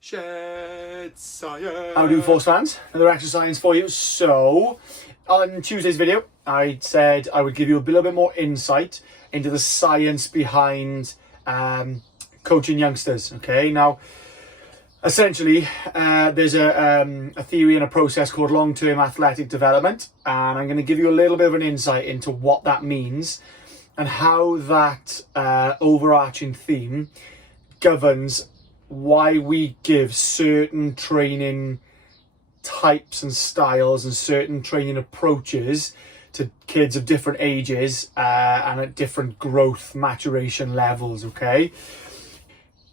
Shed Science. How do force fans? Another extra science for you. So, on Tuesday's video, I said I would give you a little bit more insight into the science behind coaching youngsters. Okay, now, essentially, there's a theory and a process called long-term athletic development, and I'm going to give you a little bit of an insight into what that means and how that overarching theme governs why we give certain training types and styles and certain training approaches to kids of different ages and at different growth maturation levels. Okay,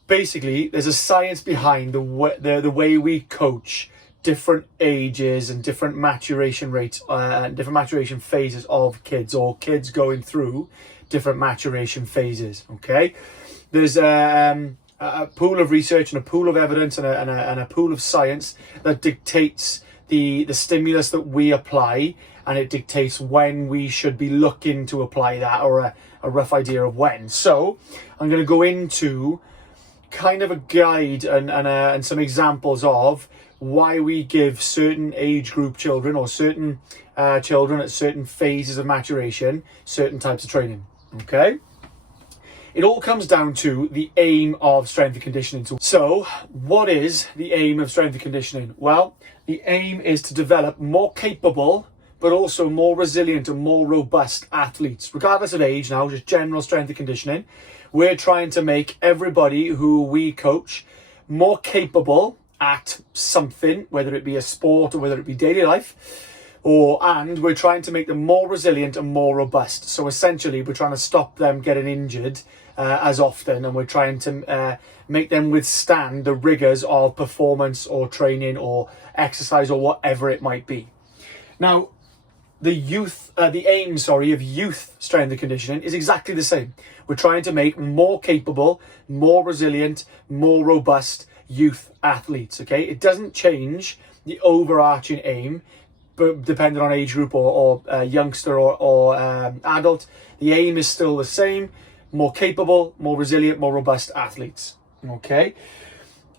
basically there's a science behind the way we coach different ages and different maturation rates and different maturation phases of kids, or kids going through different maturation phases. Okay, there's a pool of research and a pool of evidence and a pool of science that dictates the stimulus that we apply, and it dictates when we should be looking to apply that, or a rough idea of when. So I'm going to go into kind of a guide and some examples of why we give certain age group children, or certain children at certain phases of maturation, certain types of training. Okay, it all comes down to the aim of strength and conditioning. So what is the aim of strength and conditioning? Well, the aim is to develop more capable but also more resilient and more robust athletes, regardless of age. Now, just general strength and conditioning. We're trying to make everybody who we coach more capable at something, whether it be a sport or whether it be daily life, and we're trying to make them more resilient and more robust. So essentially, we're trying to stop them getting injured as often, and we're trying to make them withstand the rigors of performance or training or exercise or whatever it might be. Now, the aim of youth strength and conditioning is exactly the same. We're trying to make more capable, more resilient, more robust youth athletes. Okay, it doesn't change the overarching aim, but depending on age group or youngster or adult, the aim is still the same: more capable, more resilient, more robust athletes. Okay,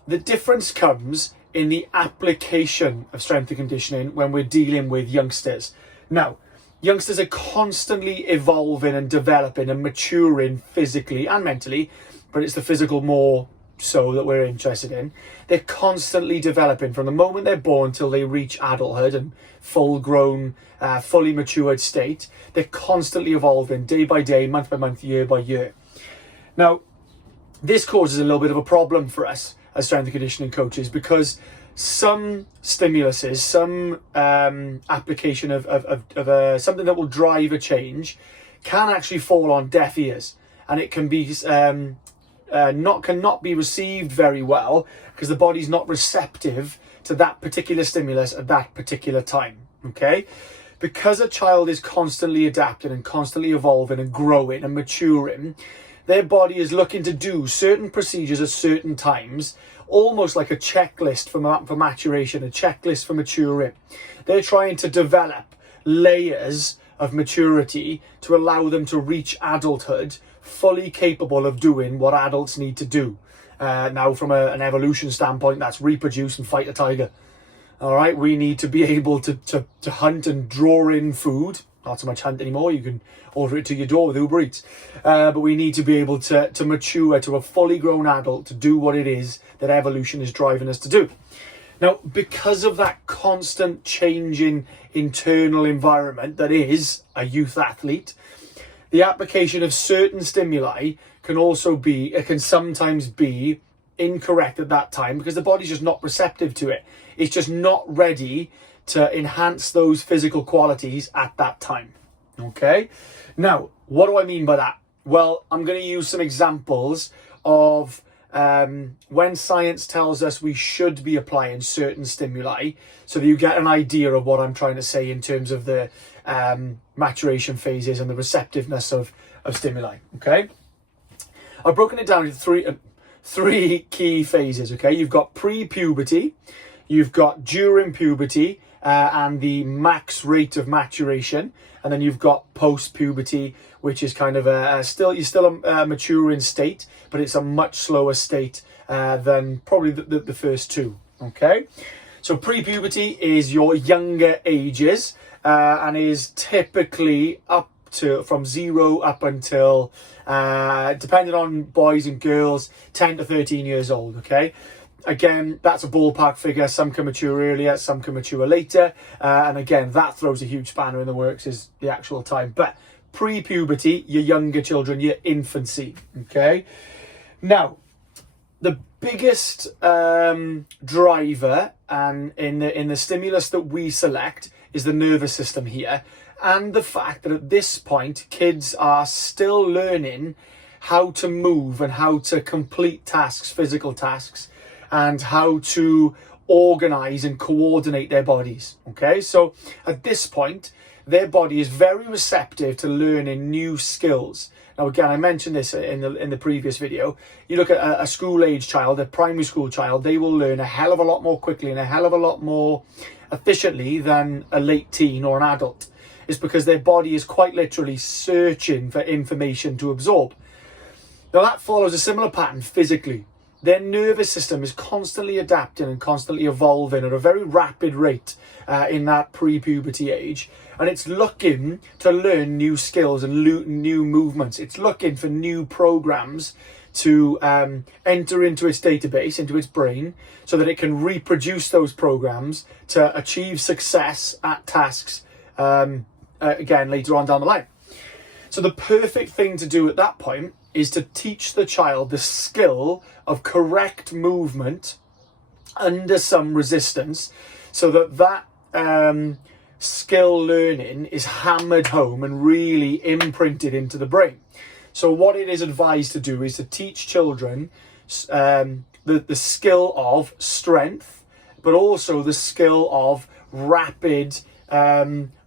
the difference comes in the application of strength and conditioning when we're dealing with youngsters. Now, youngsters are constantly evolving and developing and maturing physically and mentally, but it's the physical more so that we're interested in. They're constantly developing from the moment they're born till they reach adulthood and full-grown, fully matured state. They're constantly evolving day by day, month by month, year by year. Now, this causes a little bit of a problem for us as strength and conditioning coaches, because some stimuluses, some application of something that will drive a change can actually fall on deaf ears, and it can be cannot be received very well because the body's not receptive to that particular stimulus at that particular time. Okay, because a child is constantly adapting and constantly evolving and growing and maturing, their body is looking to do certain procedures at certain times, almost like a checklist for maturation, a checklist for maturing. They're trying to develop layers of maturity to allow them to reach adulthood fully capable of doing what adults need to do. Now, from an evolution standpoint, that's reproduce and fight a tiger. All right, we need to be able to hunt and draw in food. Not so much hunt anymore, you can order it to your door with Uber Eats. But we need to be able to mature to a fully grown adult to do what it is that evolution is driving us to do. Now, because of that constant changing internal environment that is a youth athlete, the application of certain stimuli can sometimes be incorrect at that time, because the body's just not receptive to it. It's just not ready to enhance those physical qualities at that time. Okay, now what do I mean by that? Well, I'm going to use some examples of when science tells us we should be applying certain stimuli, so that you get an idea of what I'm trying to say in terms of the maturation phases and the receptiveness of stimuli. Okay, I've broken it down into three key phases. Okay, you've got pre-puberty, you've got during puberty, and the max rate of maturation, and then you've got post-puberty, which is kind of you're still a maturing state, but it's a much slower state than probably the first two, okay? So pre-puberty is your younger ages and is typically from 0 up until, depending on boys and girls, 10 to 13 years old, okay? Again, that's a ballpark figure. Some can mature earlier, some can mature later. And again, that throws a huge spanner in the works, is the actual time. But pre-puberty, your younger children, your infancy, okay? Now, the biggest driver and in the stimulus that we select is the nervous system here. And the fact that at this point, kids are still learning how to move and how to complete tasks, physical tasks, and how to organize and coordinate their bodies, okay? So at this point, their body is very receptive to learning new skills. Now, again, I mentioned this in the previous video. You look at a school-age child, a primary school child, they will learn a hell of a lot more quickly and a hell of a lot more efficiently than a late teen or an adult. It's because their body is quite literally searching for information to absorb. Now, that follows a similar pattern physically. Their nervous system is constantly adapting and constantly evolving at a very rapid rate in that pre-puberty age. And it's looking to learn new skills and new movements. It's looking for new programs to enter into its database, into its brain, so that it can reproduce those programs to achieve success at tasks, again, later on down the line. So the perfect thing to do at that point is to teach the child the skill of correct movement under some resistance, so that skill learning is hammered home and really imprinted into the brain. So what it is advised to do is to teach children the skill of strength, but also the skill of rapid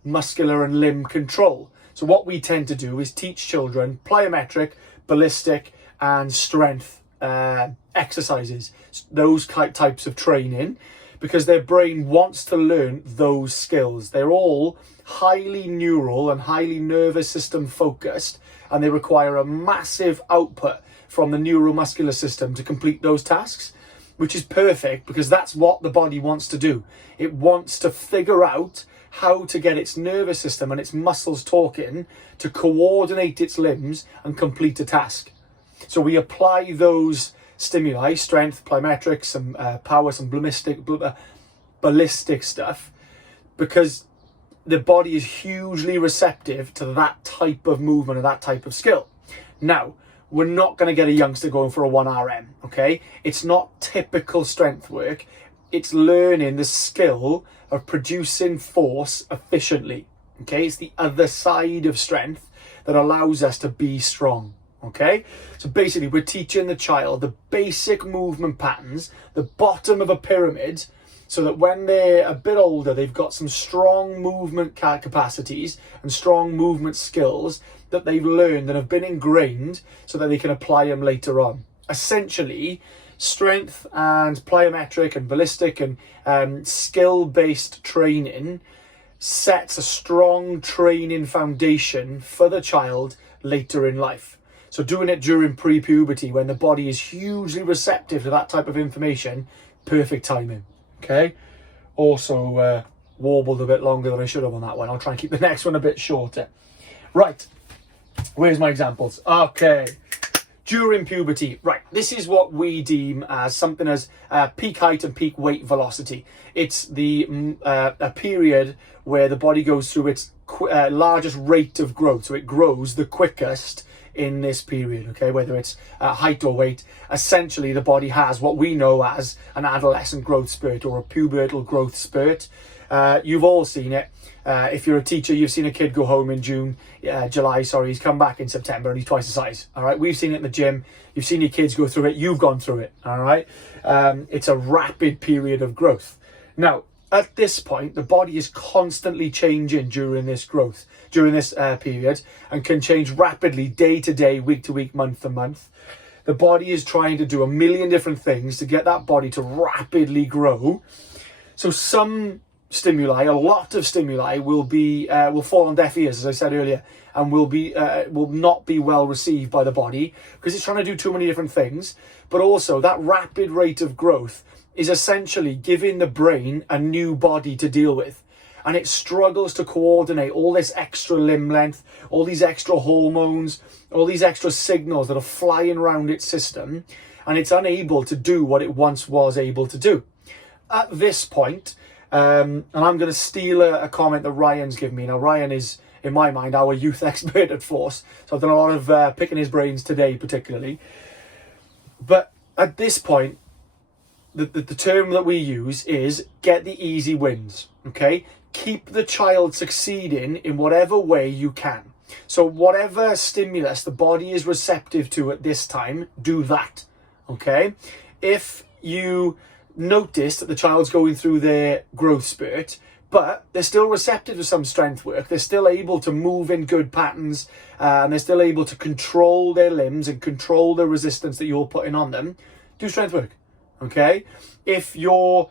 muscular and limb control. So what we tend to do is teach children plyometric, ballistic and strength exercises, those types of training, because their brain wants to learn those skills. They're all highly neural and highly nervous system focused, and they require a massive output from the neuromuscular system to complete those tasks, which is perfect because that's what the body wants to do. It wants to figure out how to get its nervous system and its muscles talking to coordinate its limbs and complete a task. So we apply those stimuli, strength, plyometric, some power, some ballistic stuff, because the body is hugely receptive to that type of movement and that type of skill. Now, we're not going to get a youngster going for a 1RM, okay? It's not typical strength work. It's learning the skill of producing force efficiently, okay? It's the other side of strength that allows us to be strong, okay? So basically, we're teaching the child the basic movement patterns, the bottom of a pyramid, so that when they're a bit older, they've got some strong movement capacities and strong movement skills that they've learned and have been ingrained so that they can apply them later on. Essentially, strength and plyometric and ballistic and skill-based training sets a strong training foundation for the child later in life. So doing it during pre-puberty, when the body is hugely receptive to that type of information, perfect timing. Okay, also warbled a bit longer than I should have on that one. I'll try and keep the next one a bit shorter. Right, where's my examples? Okay, during puberty. Right, this is what we deem as something as peak height and peak weight velocity. It's the a period where the body goes through its largest rate of growth. So it grows the quickest in this period, okay, whether it's height or weight. Essentially, the body has what we know as an adolescent growth spurt or a pubertal growth spurt. You've all seen it. If you're a teacher, you've seen a kid go home in July, he's come back in September and he's twice the size, all right? We've seen it in the gym. You've seen your kids go through it. You've gone through it, all right? It's a rapid period of growth. Now, at this point, the body is constantly changing during this growth, during this period, and can change rapidly day to day, week to week, month to month. The body is trying to do a million different things to get that body to rapidly grow. So some stimuli, a lot of stimuli will fall on deaf ears, as I said earlier, and will not be well received by the body because it's trying to do too many different things. But also that rapid rate of growth is essentially giving the brain a new body to deal with. And it struggles to coordinate all this extra limb length, all these extra hormones, all these extra signals that are flying around its system, and it's unable to do what it once was able to do. At this point, and I'm going to steal a comment that Ryan's given me. Now, Ryan is, in my mind, our youth expert at Force, so I've done a lot of picking his brains today, particularly. But at this point, the term that we use is get the easy wins, okay? Keep the child succeeding in whatever way you can. So whatever stimulus the body is receptive to at this time, do that, okay? If you notice that the child's going through their growth spurt, but they're still receptive to some strength work, they're still able to move in good patterns, and they're still able to control their limbs and control the resistance that you're putting on them, do strength work, okay? If your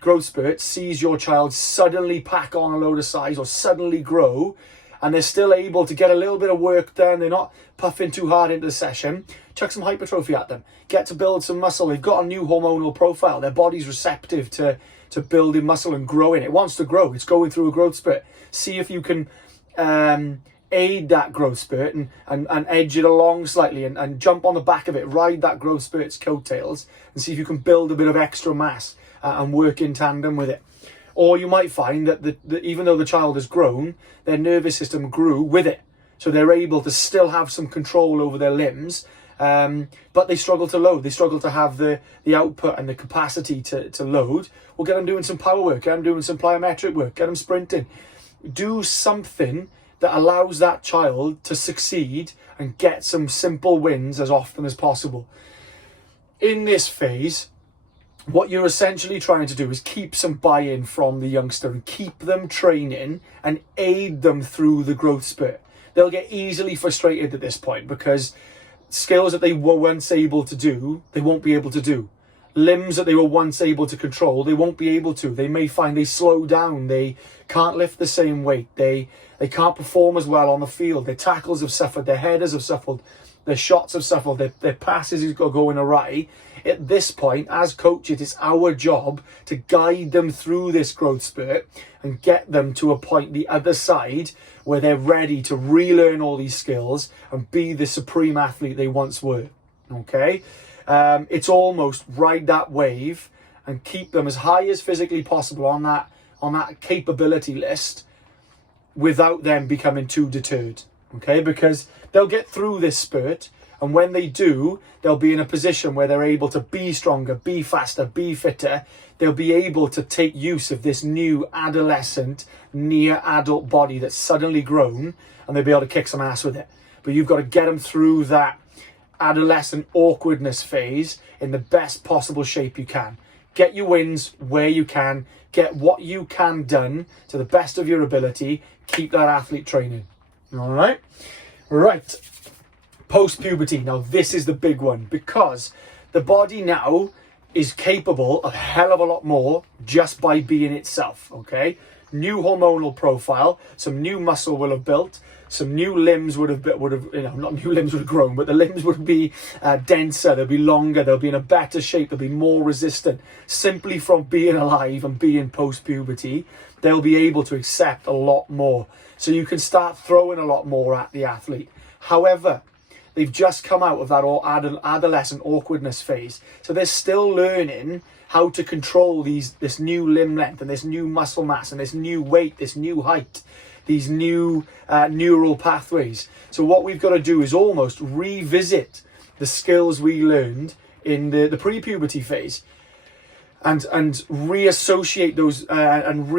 growth spurt sees your child suddenly pack on a load of size or suddenly grow, and they're still able to get a little bit of work done, they're not puffing too hard into the session, chuck some hypertrophy at them, get to build some muscle. They've got a new hormonal profile, their body's receptive to building muscle and growing. It wants to grow, it's going through a growth spurt. See if you can aid that growth spurt and edge it along slightly and jump on the back of it, ride that growth spurt's coattails, and see if you can build a bit of extra mass and work in tandem with it. Or you might find that even though the child has grown, their nervous system grew with it. So they're able to still have some control over their limbs, but they struggle to load. They struggle to have the output and the capacity to load. We'll get them doing some power work, get them doing some plyometric work, get them sprinting. Do something that allows that child to succeed and get some simple wins as often as possible. In this phase, what you're essentially trying to do is keep some buy-in from the youngster and keep them training and aid them through the growth spurt. They'll get easily frustrated at this point because skills that they were once able to do, they won't be able to do. Limbs that they were once able to control, they won't be able to. They may find they slow down, they can't lift the same weight, they can't perform as well on the field, their tackles have suffered, their headers have suffered, their shots have suffered, their passes are going awry. At this point, as coaches, it's our job to guide them through this growth spurt and get them to a point the other side where they're ready to relearn all these skills and be the supreme athlete they once were, okay? It's almost ride that wave and keep them as high as physically possible on that capability list without them becoming too deterred, okay? Because they'll get through this spurt, and when they do, they'll be in a position where they're able to be stronger, be faster, be fitter. They'll be able to take use of this new adolescent, near adult body that's suddenly grown, and they'll be able to kick some ass with it. But you've got to get them through that adolescent awkwardness phase in the best possible shape you can. Get your wins where you can, get what you can done to the best of your ability, keep that athlete training. All right? Right. Post-puberty. Now, this is the big one because the body now is capable of a hell of a lot more just by being itself, okay? New hormonal profile, some new muscle will have built, some new limbs would have, not new limbs would have grown, but the limbs would be denser, they'll be longer, they'll be in a better shape, they'll be more resistant. Simply from being alive and being post-puberty, they'll be able to accept a lot more. So you can start throwing a lot more at the athlete. However, they've just come out of that adolescent awkwardness phase. So they're still learning how to control this new limb length and this new muscle mass and this new weight, this new height, these new neural pathways. So what we've got to do is almost revisit the skills we learned in the pre-puberty phase and reassociate those and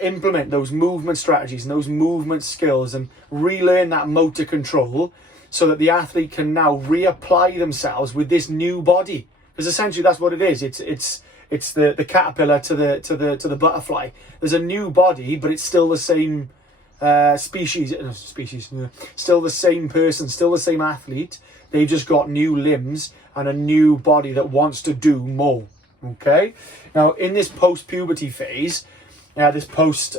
implement those movement strategies and those movement skills and relearn that motor control, so that the athlete can now reapply themselves with this new body. Because essentially that's what it is. It's the caterpillar to the butterfly. There's a new body, but it's still the same still the same person, still the same athlete. They've just got new limbs and a new body that wants to do more. Okay? Now, in this post-puberty phase, this post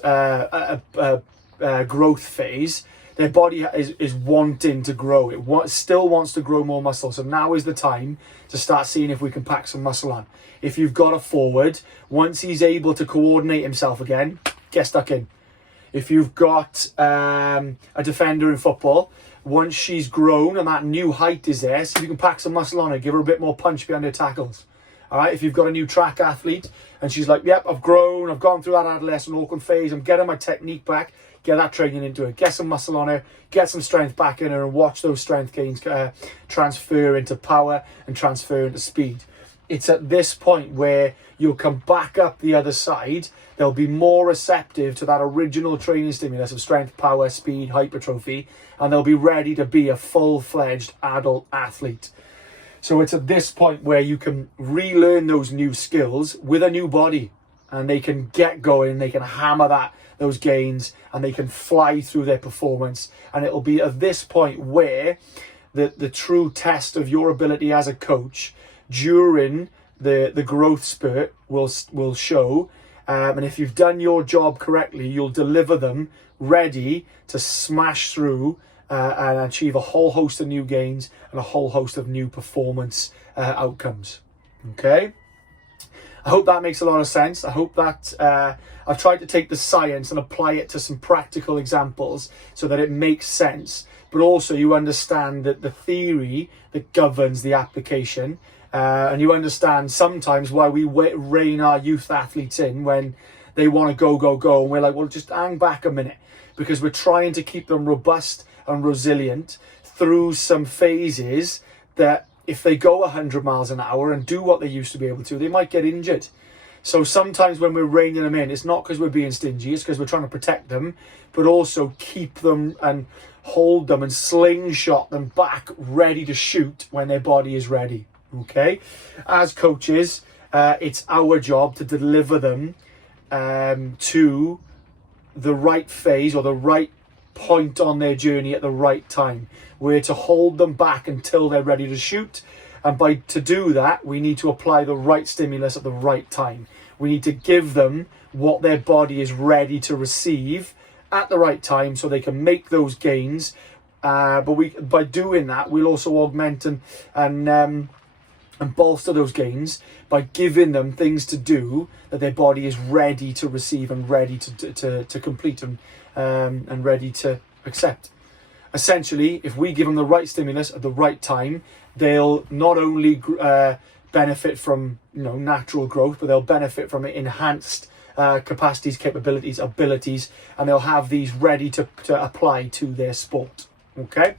growth phase, their body is wanting to grow. It still wants to grow more muscle. So now is the time to start seeing if we can pack some muscle on. If you've got a forward, once he's able to coordinate himself again, get stuck in. If you've got a defender in football, once she's grown and that new height is there, see if you can pack some muscle on her, give her a bit more punch behind her tackles. All right, if you've got a new track athlete and she's like, yep, I've grown, I've gone through that adolescent awkward phase, I'm getting my technique back, get that training into her, get some muscle on her, get some strength back in her, and watch those strength gains transfer into power and transfer into speed. It's at this point where you'll come back up the other side, they'll be more receptive to that original training stimulus of strength, power, speed, hypertrophy, and they'll be ready to be a full-fledged adult athlete. So it's at this point where you can relearn those new skills with a new body, and they can get going, they can hammer those gains, and they can fly through their performance. And it'll be at this point where the true test of your ability as a coach during the growth spurt will show. And if you've done your job correctly, you'll deliver them ready to smash through and achieve a whole host of new gains and a whole host of new performance outcomes. Okay? I hope that makes a lot of sense. I hope that I've tried to take the science and apply it to some practical examples so that it makes sense, but also you understand that the theory that governs the application, and you understand sometimes why we rein our youth athletes in when they want to go, and we're like, well, just hang back a minute, because we're trying to keep them robust and resilient through some phases that if they go 100 miles an hour and do what they used to be able to, they might get injured. So sometimes when we're reining them in, it's not because we're being stingy, it's because we're trying to protect them, but also keep them and hold them and slingshot them back ready to shoot when their body is ready. Okay? As coaches, it's our job to deliver them to the right phase or the right point on their journey at the right time. We're to hold them back until they're ready to shoot, and to do that we need to apply the right stimulus at the right time. We need to give them what their body is ready to receive at the right time so they can make those gains, but by doing that we'll also augment and bolster those gains by giving them things to do that their body is ready to receive and ready to complete and ready to accept. Essentially, if we give them the right stimulus at the right time, they'll not only benefit from natural growth, but they'll benefit from enhanced capacities, capabilities, abilities, and they'll have these ready to apply to their sport. Okay,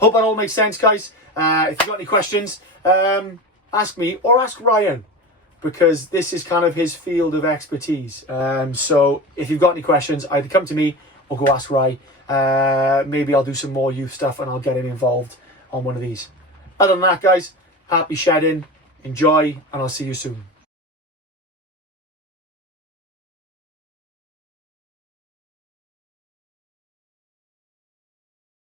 hope that all makes sense, guys. If you've got any questions, ask me or ask Ryan, because this is kind of his field of expertise. So if you've got any questions, either come to me or go ask Ryan. Maybe I'll do some more youth stuff and I'll get him involved on one of these. Other than that, guys, happy shedding, enjoy, and I'll see you soon.